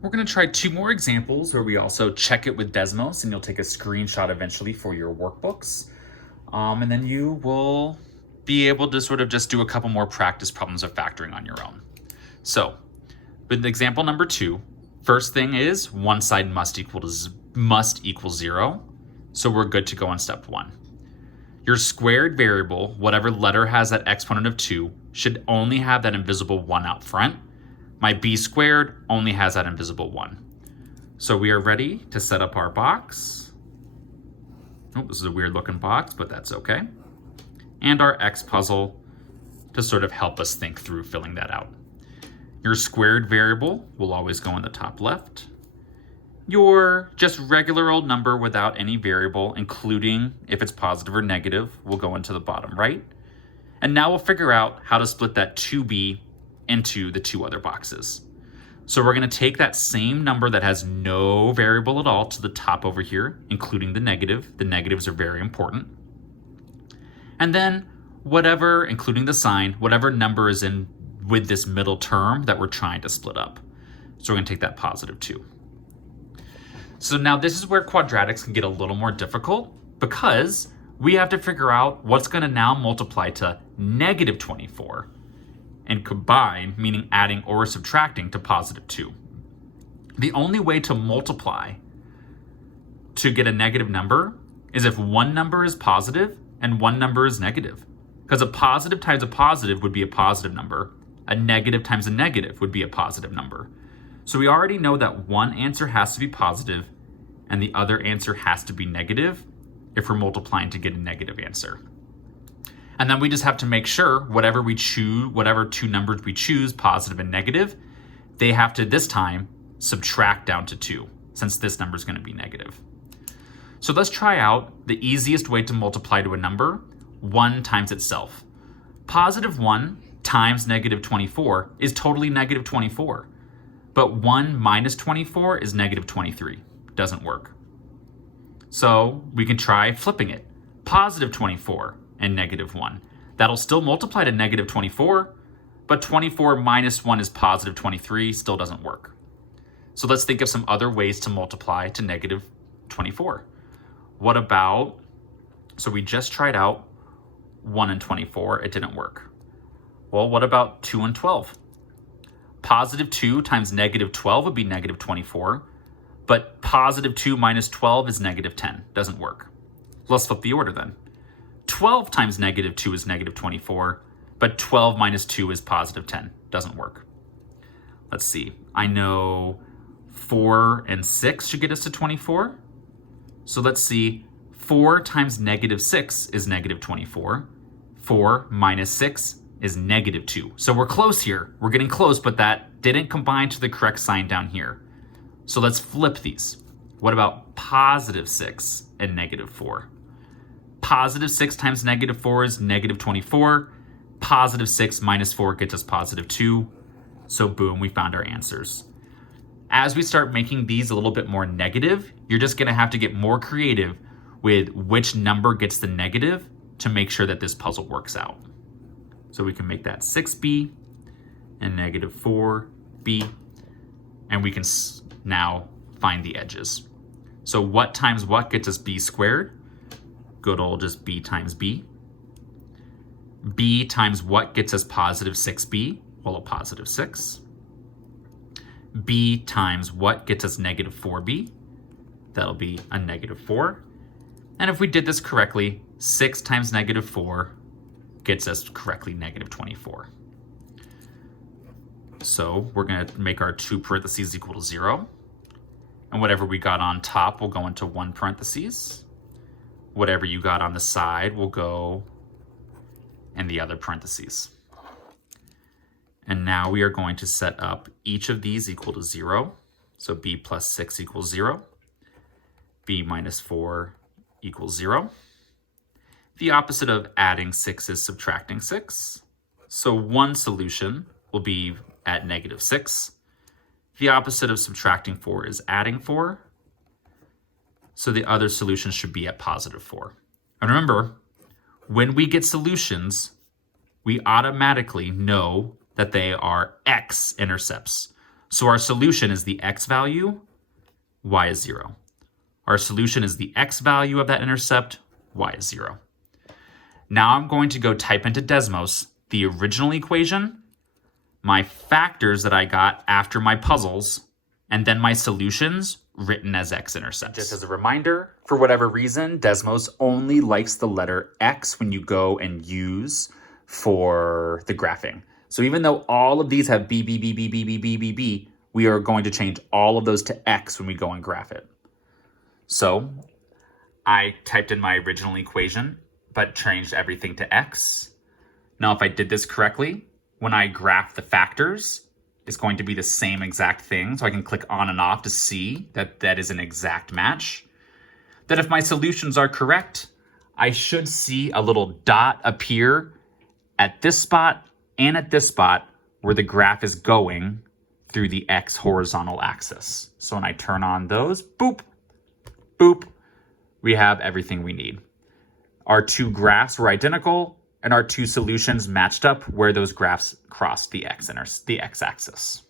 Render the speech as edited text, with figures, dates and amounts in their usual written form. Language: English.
We're going to try two more examples where we also check it with Desmos, and you'll take a screenshot eventually for your workbooks. And then you will be able to sort of just do a couple more practice problems of factoring on your own. So with example number 2, first thing is one side must equal 0. So we're good to go on step 1. Your squared variable, whatever letter has that exponent of 2, should only have that invisible 1 out front. My b squared only has that invisible 1. So we are ready to set up our box. Oh, this is a weird looking box, but that's okay. And our X puzzle to sort of help us think through filling that out. Your squared variable will always go in the top left. Your just regular old number without any variable, including if it's positive or negative, will go into the bottom right. And now we'll figure out how to split that 2b into the two other boxes. So we're going to take that same number that has no variable at all to the top over here, including the negative. The negatives are very important. And then whatever, including the sign, whatever number is in with this middle term that we're trying to split up. So we're going to take that positive 2. So now this is where quadratics can get a little more difficult because we have to figure out what's going to now multiply to negative 24 and combine, meaning adding or subtracting, to positive 2. The only way to multiply to get a negative number is if one number is positive and one number is negative. Because a positive times a positive would be a positive number. A negative times a negative would be a positive number. So we already know that one answer has to be positive and the other answer has to be negative if we're multiplying to get a negative answer. And then we just have to make sure whatever we choose, whatever two numbers we choose, positive and negative, they have to this time subtract down to 2 since this number is going to be negative. So let's try out the easiest way to multiply to a number, 1 times itself. Positive 1 times negative 24 is totally negative 24. But 1 minus 24 is negative 23. Doesn't work. So we can try flipping it. Positive 24 and negative 1. That'll still multiply to negative 24, but 24 minus 1 is positive 23, still doesn't work. So let's think of some other ways to multiply to negative 24. What about, so we just tried out 1 and 24, it didn't work. Well, what about 2 and 12? Positive 2 times negative 12 would be negative 24, but positive 2 minus 12 is negative 10, doesn't work. Let's flip the order then. 12 times negative 2 is negative 24, but 12 minus 2 is positive 10, doesn't work. Let's see, I know 4 and 6 should get us to 24. So let's see, 4 times negative 6 is negative 24. 4 minus 6 is negative 2. So we're close here. We're getting close, but that didn't combine to the correct sign down here. So let's flip these. What about positive 6 and negative 4? Positive 6 times negative 4 is negative 24. Positive 6 minus 4 gets us positive 2. So boom, we found our answers. As we start making these a little bit more negative, you're just going to have to get more creative with which number gets the negative to make sure that this puzzle works out. So we can make that 6b and negative 4b, and we can now find the edges. So what times what gets us b squared? Good old just b times b. B times what gets us positive 6b? Well, a positive 6. B times what gets us negative 4b? That'll be a negative 4. And if we did this correctly, 6 times negative 4 gets us correctly negative 24. So we're going to make our 2 parentheses equal to 0. And whatever we got on top will go into 1 parentheses. Whatever you got on the side will go in the other parentheses. And now we are going to set up each of these equal to 0. So b plus 6 equals 0. B minus 4 equals 0. The opposite of adding 6 is subtracting 6. So one solution will be at negative 6. The opposite of subtracting 4 is adding 4. So the other solution should be at positive 4. And remember, when we get solutions, we automatically know that they are x-intercepts. So our solution is the x value, y is 0. Our solution is the x value of that intercept, y is 0. Now I'm going to go type into Desmos the original equation, my factors that I got after my puzzles, and then my solutions written as x-intercepts. Just as a reminder, for whatever reason, Desmos only likes the letter x when you go and use for the graphing. So even though all of these have b, b, b, b, b, b, b, b, b, we are going to change all of those to x when we go and graph it. So I typed in my original equation, but changed everything to x. Now, if I did this correctly, when I graph the factors, it's going to be the same exact thing. So I can click on and off to see that that is an exact match. That if my solutions are correct, I should see a little dot appear at this spot and at this spot where the graph is going through the x horizontal axis. So when I turn on those, boop, boop, we have everything we need. Our two graphs were identical, and our two solutions matched up where those graphs crossed the x-axis.